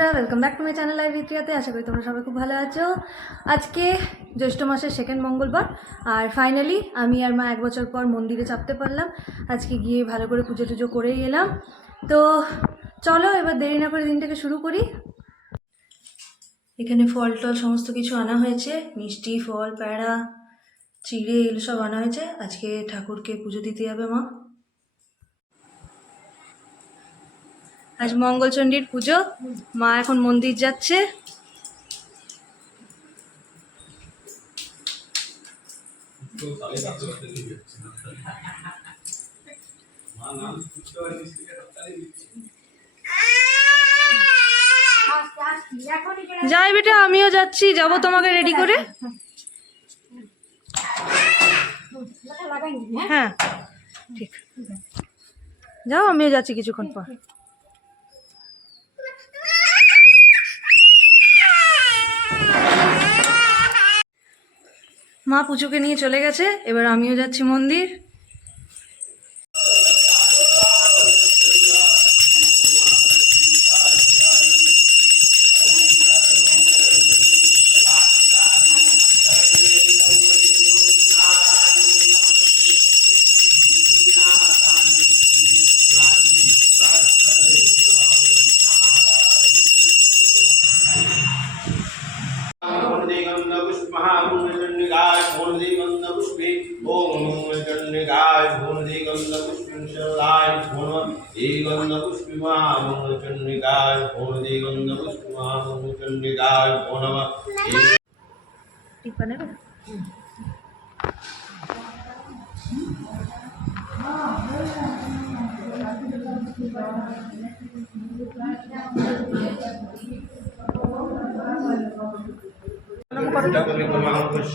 বন্ধুরা, welcome back to my channel live ভিত্রিয়াতে। আশা করি তোমরা সবাই খুব ভালো আছো। আজকে জ্যৈষ্ঠ মাসের সেকেন্ড মঙ্গলবার, আর ফাইনালি আমি আর মা 1 বছর পর মন্দিরে চাপতে পারলাম। আজকে গিয়ে ভালো করে পুজো টুজো করেই এলাম। তো চলো এবার দেরি না করে দিনটাকে শুরু করি। এখানে ফল টল সমস্ত কিছু আনা হয়েছে, মিষ্টি, ফল, প্যাড়া, চিড়ে, এগুলো সব আনা হয়েছে। আজকে ঠাকুরকে পুজো দিতে যাবে মা। আজ মঙ্গলচণ্ডীর পুজো, মা এখন মন্দির যাচ্ছে। যাই বেটা, আমিও যাচ্ছি, যাবো তোমাকে রেডি করে। হ্যাঁ ঠিক, যাও, আমিও যাচ্ছি কিছুক্ষণ পর। মা পুজোকে নিয়ে চলে গেছে, এবার আমিও যাচ্ছি মন্দির।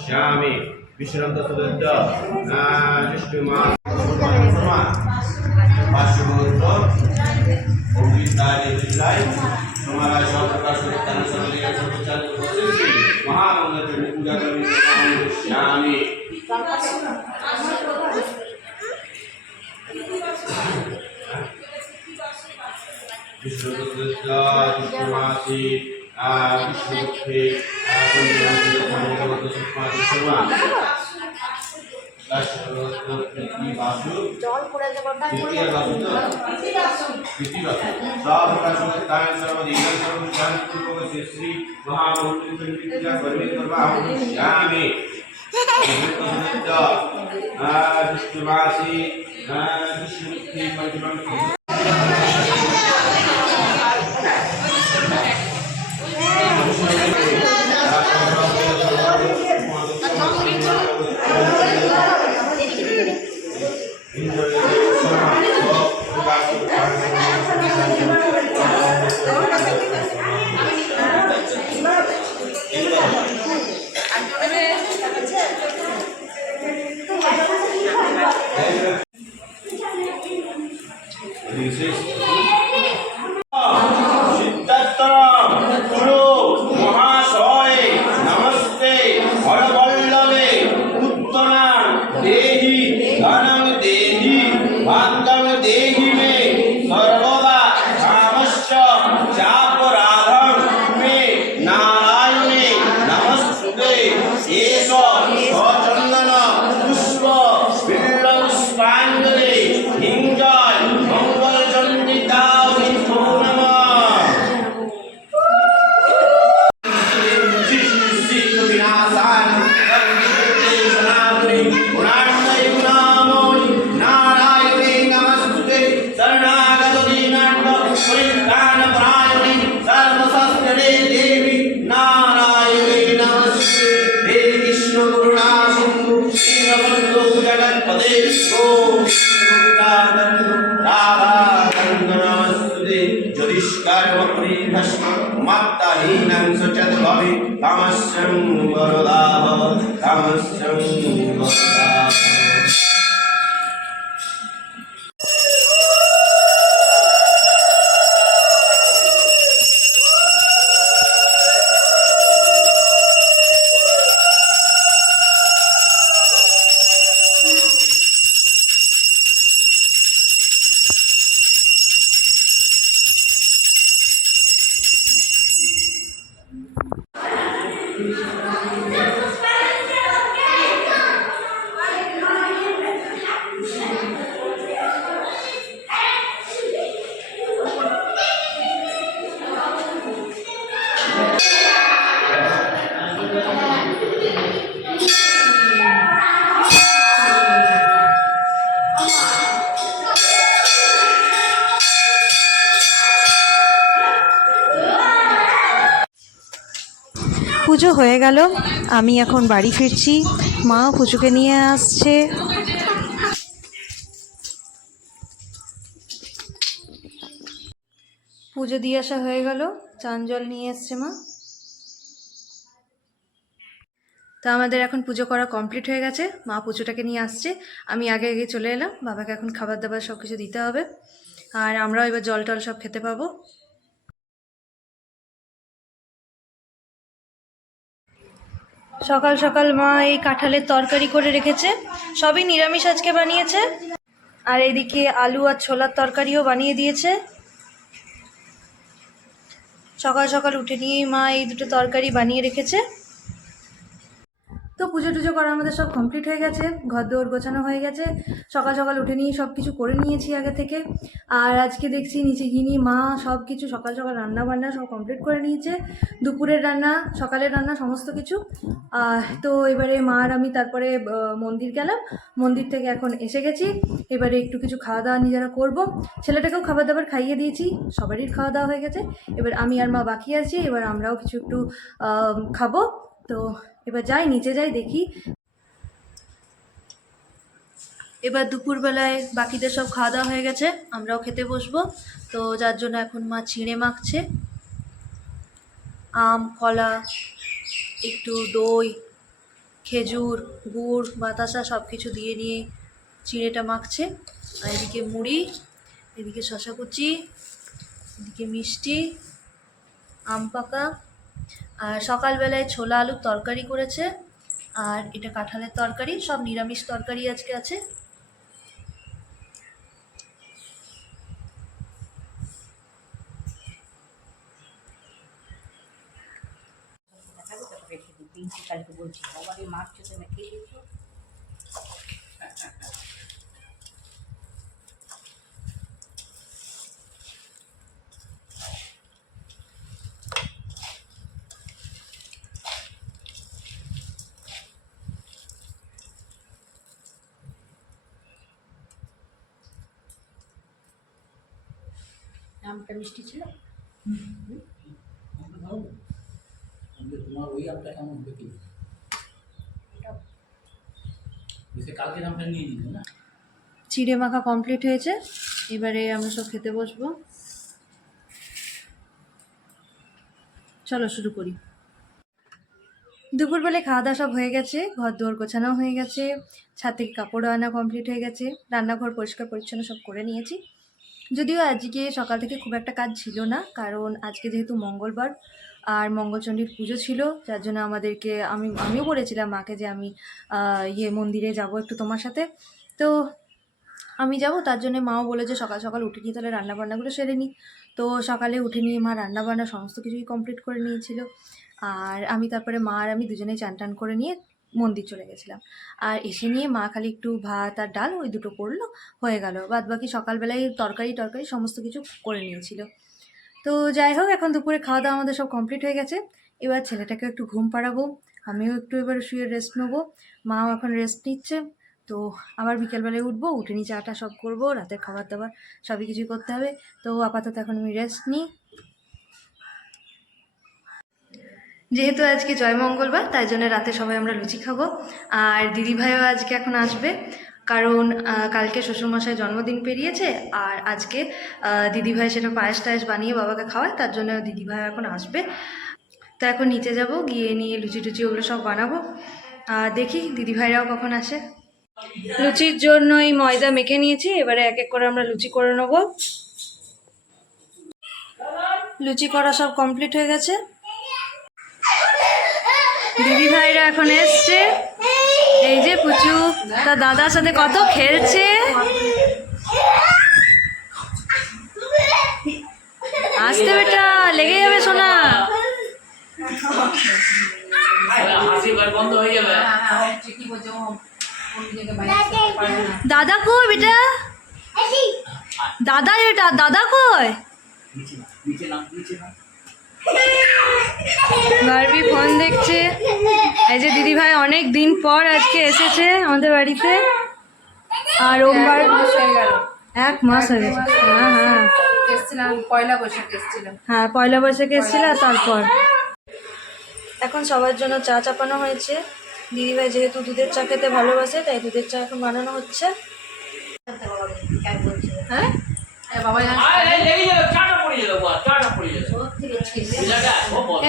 श्यामी विश्रांत सुदत्त जिष्टुमा पाशुभूत ओंगितारी दिलाई हमारा प्रकाश उत्तम सर्वदेव सर्वचार महामंगल चंडी पूजा करने श्यामी विश्रांत सुदत्त जिष्टुमासी विष्णुमुखे পুজো হয়ে গেল, আমি এখন বাড়ি ফিরছি, মা পুজোকে নিয়ে আসছে। পুজো দিয়ে আসা হয়ে গেল, চান জল নিয়ে এসছে মা। তো আমাদের এখন পুজো করা কমপ্লিট হয়ে গেছে, মা পুজোটাকে নিয়ে আসছে, আমি আগে আগে চলে এলাম। বাবাকে এখন খাবার দাবার সব কিছু দিতে হবে, আর আমরাও এবার জল টল সব খেতে পাবো। সকাল সকাল মা এই কাঁঠালের তরকারি করে রেখেছে, সবই নিরামিষ আজকে বানিয়েছে। আর এদিকে আলু আর ছোলার তরকারিও বানিয়ে দিয়েছে। সকাল সকাল উঠে নিয়েই মা এই দুটো তরকারি বানিয়ে রেখেছে। তো পুজো টুজো করা আমাদের সব কমপ্লিট হয়ে গেছে, ঘর দৌড় গোছানো হয়ে গেছে, সকাল সকাল উঠে নিয়ে সব কিছু করে নিয়েছি আগে থেকে। আর আজকে দেখছি নিচে গিয়ে মা সব কিছু সকাল সকাল রান্না বান্না সব কমপ্লিট করে নিয়েছে, দুপুরের রান্না সকালের রান্না সমস্ত কিছু। তো এবারে মা আর আমি তারপরে মন্দির গেলাম, মন্দির থেকে এখন এসে গেছি। এবারে একটু কিছু খাওয়া দাওয়া নিজেরা করবো, ছেলেটাকেও খাবার দাবার খাইয়ে দিয়েছি, সবারই খাওয়া দাওয়া হয়ে গেছে। এবার আমি আর মা বাকি আছি, এবার আমরাও কিছু একটু খাবো। তো এবার যাই, নিচে যাই, দেখি। এবার দুপুরবেলায় বাকিদের সব খাওয়া দাওয়া হয়ে গেছে, আমরাও খেতে বসবো। তো যার জন্য এখন মা চিঁড়ে মাখছে, আম, কলা, একটু দই, খেজুর, গুড়, বাতাসা সব কিছু দিয়ে নিয়ে চিঁড়েটা মাখছে। আর এদিকে মুড়ি, এদিকে শশা কুচি, এদিকে মিষ্টি, আম পাকা, আর সকালবেলায় ছোলা আলুর তরকারি করেছে, আর এটা কাঁঠালের তরকারি, সব নিরামিষ তরকারি আজকে আছে। আমটা মিষ্টি ছিল। তোমার ওই আমটা কেমন হবে কি? কালকে আমটা নিয়ে নিল না। চিড়ে মাখা কমপ্লিট হয়েছে, এবারে আমরা সব খেতে বসবো। চলো শুরু করি। দুপুরবেলায় খাওয়া দাওয়া সব হয়ে গেছে, ঘর দুয়ার গোছানো হয়ে গেছে, ছাদ থেকে কাপড় আনা কমপ্লিট হয়ে গেছে, রান্নাঘর পরিষ্কার পরিচ্ছন্ন সব করে নিয়েছি। যদিও আজকে সকাল থেকে খুব একটা কাজ ছিল না, কারণ আজকে যেহেতু মঙ্গলবার আর মঙ্গলচণ্ডীর পুজো ছিল, যার জন্য আমাদেরকে আমিও বলেছিলাম মাকে যে আমি মন্দিরে যাব একটু তোমার সাথে। তো আমি যাব, তার জন্য মাও বলে যে সকাল সকাল উঠে নিয়ে তাহলে রান্নাবান্নাগুলো সেরে নিই। তো সকালে উঠে নিয়ে মা রান্নাবান্না সমস্ত কিছুই কমপ্লিট করে নিয়েছিল, আর আমি তারপরে মা আর আমি দুজনেই চান টান করে নিয়ে মন্দির চলে গেছিলাম। আর এসে নিয়ে মা খালি একটু ভাত আর ডাল ওই দুটো করলো, হয়ে গেল। বাদ বাকি সকালবেলায় তরকারি সমস্ত কিছু করে নিয়েছিল। তো যাই হোক, এখন দুপুরে খাওয়া দাওয়া আমাদের সব কমপ্লিট হয়ে গেছে। এবার ছেলেটাকে একটু ঘুম পাড়াবো, আমিও একটু এবার শুয়ে রেস্ট নেবো, মাও এখন রেস্ট নিচ্ছে। তো আবার বিকেলবেলায় উঠবো, উঠে নিয়ে চাটা সব করবো, রাতের খাবার দাবার সবই কিছুই করতে হবে। তো আপাতত এখন আমি রেস্ট নিই। যেহেতু আজকে জয় মঙ্গলবার, তাই জন্য রাতে সবাই আমরা লুচি খাবো। আর দিদিভাইও আজকে এখন আসবে, কারণ কালকে শ্বশুরমশাই জন্মদিন পেরিয়েছে, আর আজকে দিদিভাই সেটা পায়েস টায়েস বানিয়ে বাবাকে খাওয়ায়, তার জন্য দিদিভাই এখন আসবে। তো এখন নিচে যাব, গিয়ে নিয়ে লুচি টুচি ওগুলো সব বানাবো। দেখি দিদিভাইরাও কখন আসে। লুচির জন্য এই ময়দা মেখে নিয়েছি, এবারে এক এক করে আমরা লুচি করে নেব। লুচি করা সব কমপ্লিট হয়ে গেছে, দিদি ভাইরা এখন এসছে। এই যে পুচু তার দাদার সাথে কত খেলছে, আসতে বেটা, লেগে যাবে সোনা। দাদা কই বেটা, দাদা কই? বারবি ফোন দেখছে। এই যে দিদি ভাই অনেক দিন পর আজকে এসেছে আমাদের বাড়িতে, আর ওমবার 1 মাস হয়ে গেছে। হ্যাঁ হ্যাঁ এসেছিলাম পয়লা বৈশাখে এসেছিলাম। হ্যাঁ, পয়লা বৈশাখে এসেছিল। আর তারপর এখন সবার জন্য চা চাপানো হয়েছে। দিদিভাই যেহেতু দুধের চা খেতে ভালোবাসে, তাই দুধের চা এখন বানানো হচ্ছে। হ্যাঁ বাবা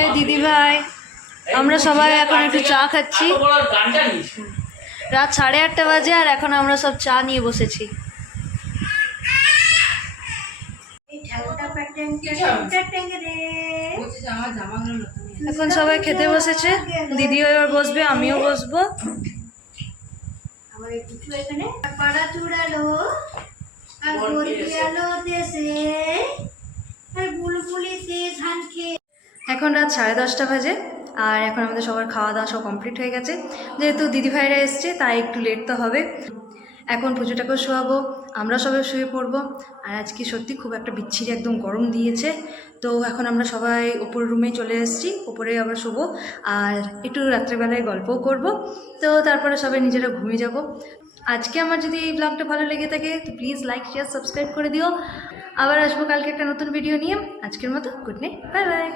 এই দিদিভাই, আমরা সবাই এখন একটু চা খাচ্ছি। রাত 8:30 বাজে, আর এখন আমরা সব চা নিয়ে বসেছি। এখন সবাই খেতে বসেছে, দিদিও এবার বসবে, আমিও বসবো। আমার কিছু এখানে পাড়া চুড়ালো আর গড়ি গেল দেশে আর বুলবুলিতে ধান খেয়ে। এখন রাত 10:30 বাজে, আর এখন আমাদের সবার খাওয়া দাওয়া সব কমপ্লিট হয়ে গেছে। যেহেতু দিদিভাইরা এসছে তাই একটু লেট তো হবে। এখন পুজোটাকেও শোয়াবো, আমরা সবাই শুয়ে পড়বো। আর আজকে সত্যি খুব একটা বিচ্ছিরি একদম গরম দিয়েছে, তো এখন আমরা সবাই ওপরের রুমেই চলে এসেছি, ওপরে আবার শোবো আর একটু রাত্রেবেলায় গল্পও করব। তো তারপরে সবাই নিজেরা ঘুমিয়ে যাব। আজকে আমার যদি এই ব্লগটা ভালো লেগে থাকে তো প্লিজ লাইক শেয়ার সাবস্ক্রাইব করে দিও। আবার আসবো কালকে একটা নতুন ভিডিও নিয়ে। আজকের মতো গুড নাইট, বাই বাই।